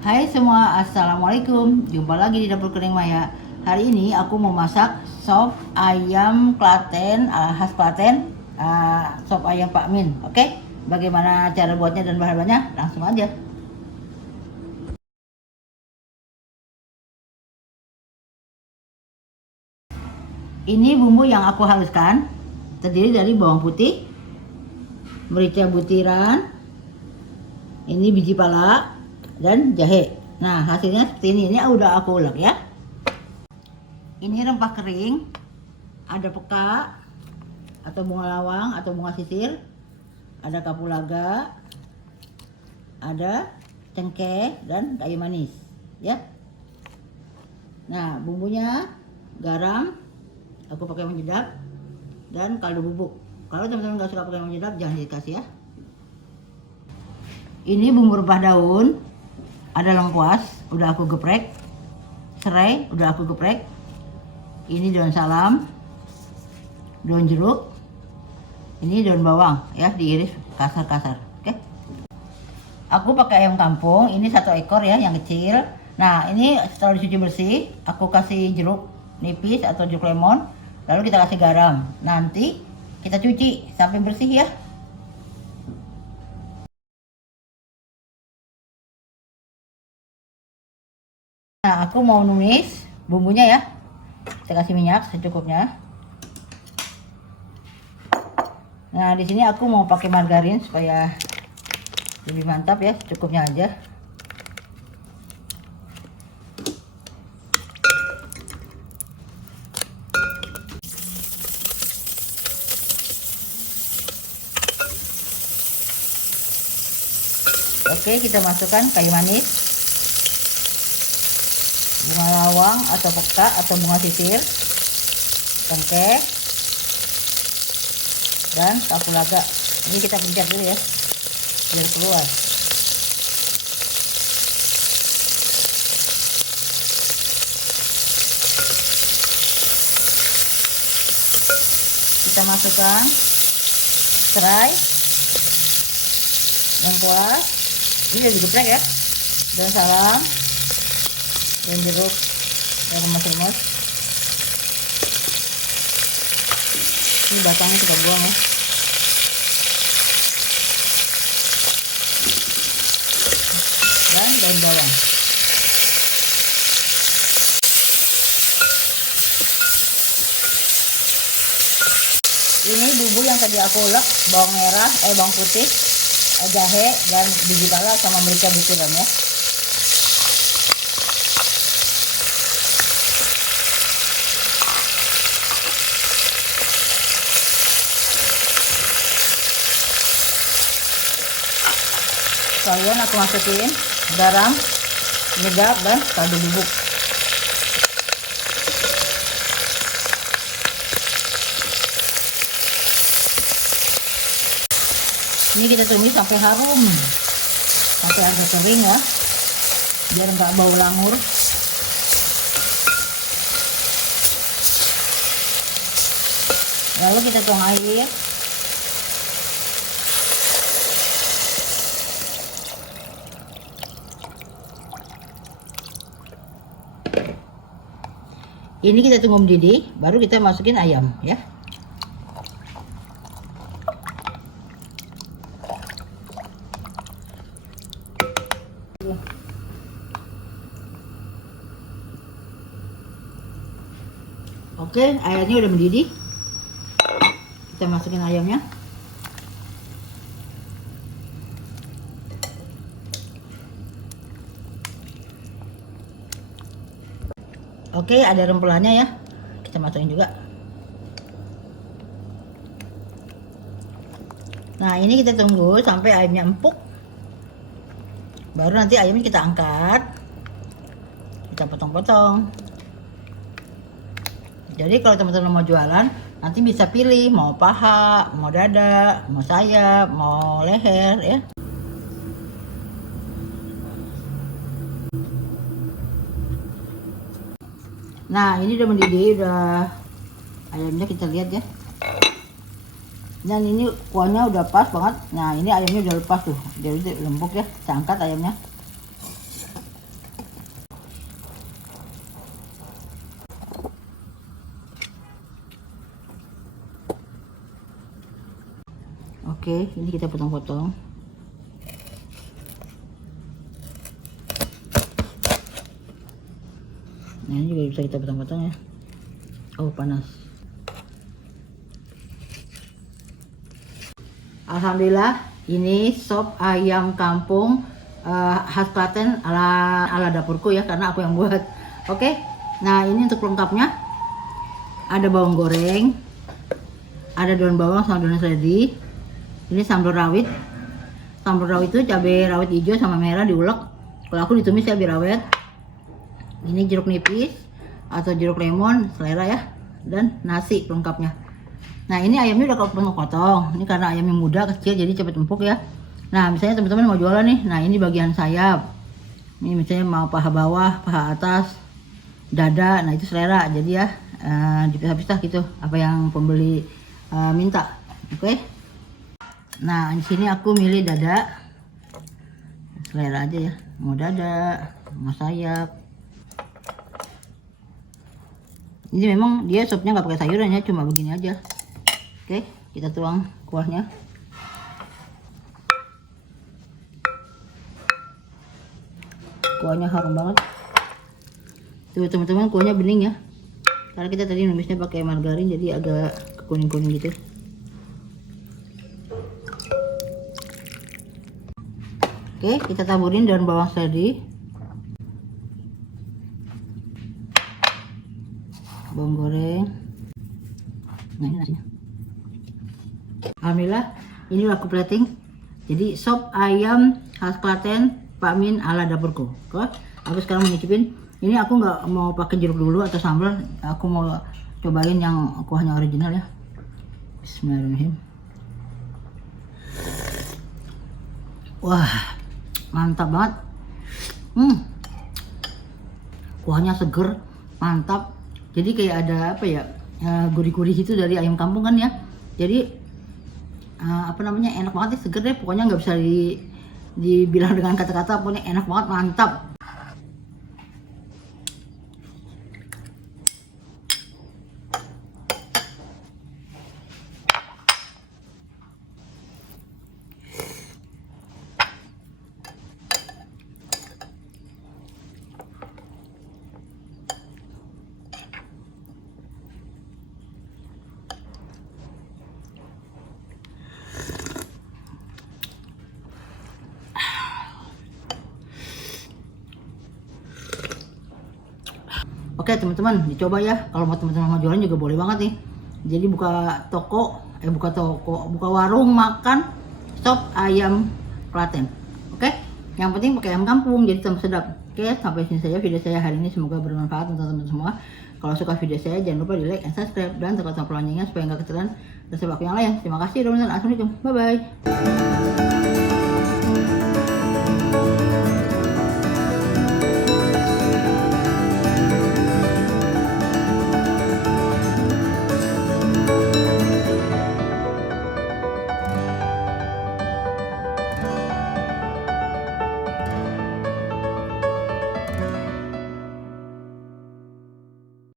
Hai semua, assalamualaikum. Jumpa lagi di dapur Kening Maya. Hari ini aku mau masak sop ayam Klaten, khas Klaten, sop ayam Pak Min. Oke, bagaimana cara buatnya dan bahan-bahannya? Langsung aja. Ini bumbu yang aku haluskan, terdiri dari bawang putih, merica butiran, ini biji pala, dan jahe. Nah, hasilnya seperti ini. Ini udah aku ulek ya. Ini rempah kering, ada peka atau bunga lawang atau bunga sisir, ada kapulaga, ada cengkeh dan kayu manis ya. Nah, bumbunya garam, aku pakai menjedap, dan kaldu bubuk. Kalau teman-teman nggak suka pakai menjedap, jangan dikasih ya. Ini bumbu rempah daun, ada lengkuas, udah aku geprek, serai, udah aku geprek. Ini daun salam, daun jeruk, ini daun bawang ya, diiris kasar-kasar. Oke. Aku pakai ayam kampung, ini 1 ekor ya, yang kecil. Nah, ini setelah dicuci bersih, aku kasih jeruk nipis atau jeruk lemon, lalu kita kasih garam. Nanti kita cuci sampai bersih ya. Nah, aku mau numis bumbunya ya. Kita kasih minyak secukupnya. Nah, di sini aku mau pakai margarin supaya lebih mantap ya, secukupnya aja. Oke, kita masukkan kayu manis, bunga lawang atau peka atau bunga sisir, cengkeh, dan kapulaga. Ini kita pencet dulu ya, biar keluar. Kita masukkan serai, lengkuas, ini udah digeprek ya, daun salam, dan jeruk yang remes-remes. Ini batangnya kita buang ya. Dan daun bawang. Ini bumbu yang tadi aku ulek, bawang merah, bawang putih, jahe, dan biji pala sama merica butiran ya. Sekalian aku masukin garam, penyedap, dan kaldu bubuk. Ini kita tumis sampai harum, sampai agak kering ya, biar nggak bau langur. Lalu kita tuang air. Ini kita tunggu mendidih, baru kita masukin ayam ya. Oke, airnya udah mendidih. Kita masukin ayamnya. Oke, ada rempelannya ya. Kita masukin juga. Nah, ini kita tunggu sampai ayamnya empuk. Baru nanti ayamnya kita angkat. Kita potong-potong. Jadi kalau teman-teman mau jualan, nanti bisa pilih mau paha, mau dada, mau sayap, mau leher ya. Nah, ini udah mendidih, udah ayamnya kita lihat ya. Dan ini kuahnya udah pas banget. Nah, ini ayamnya udah lepas tuh, jadi lembut ya. Kita angkat ayamnya. Oke, ini kita potong-potong. Nah, ini juga bisa kita potong-potong ya. Oh, panas. Alhamdulillah, ini sop ayam kampung khas Klaten ala dapurku ya, karena aku yang buat. Oke, nah ini untuk pelengkapnya. Ada bawang goreng, ada daun bawang sama daun seledri. Ini sambal rawit. Sambal rawit itu cabai rawit hijau sama merah diulek. Kalau aku ditumis ya biar awet. Ini jeruk nipis atau jeruk lemon, selera ya. Dan nasi pelengkapnya. Nah, ini ayamnya udah aku potong-potong. Ini karena ayamnya muda, kecil, jadi cepet empuk ya. Nah, misalnya teman-teman mau jualan nih. Nah, ini bagian sayap. Ini misalnya mau paha bawah, paha atas, dada. Nah, itu selera. Jadi ya dipisah-pisah gitu. Apa yang pembeli minta. Oke. Nah, di sini aku milih dada. Selera aja ya. Mau dada, mau sayap. Ini memang dia sopnya nggak pakai sayuran ya, cuma begini aja. Oke, kita tuang kuahnya. Kuahnya harum banget. Tuh teman-teman, kuahnya bening ya. Karena kita tadi numisnya pakai margarin, jadi agak kuning-kuning gitu. Oke, kita taburin daun bawang seledri, bawang goreng. Nah, ini nasinya. Alhamdulillah, ini udah aku plating. Jadi sop ayam khas Klaten Pak Min ala dapurku. Oke, aku sekarang mau nyicipin. Ini aku nggak mau pakai jeruk dulu atau sambal. Aku mau cobain yang kuahnya original ya. Bismillahirrahmanirrahim. Wah, mantap banget. Kuahnya seger, mantap. Jadi kayak ada apa ya, gurih-gurih itu dari ayam kampung kan ya. Jadi apa namanya, enak banget ya, seger deh. Pokoknya nggak bisa dibilang dengan kata-kata. Pokoknya enak banget, mantap. Oke teman-teman, dicoba ya. Kalau mau teman-teman mau jualan juga boleh banget nih. Jadi buka warung makan sop ayam Klaten. Oke, yang penting pakai ayam kampung, jadi tambah sedap. Oke, sampai sini saja video saya hari ini. Semoga bermanfaat untuk teman-teman semua. Kalau suka video saya, jangan lupa di like and subscribe dan tekan tombol loncengnya supaya nggak ketinggalan resep aku yang lain. Terima kasih teman-teman. Assalamualaikum, bye bye.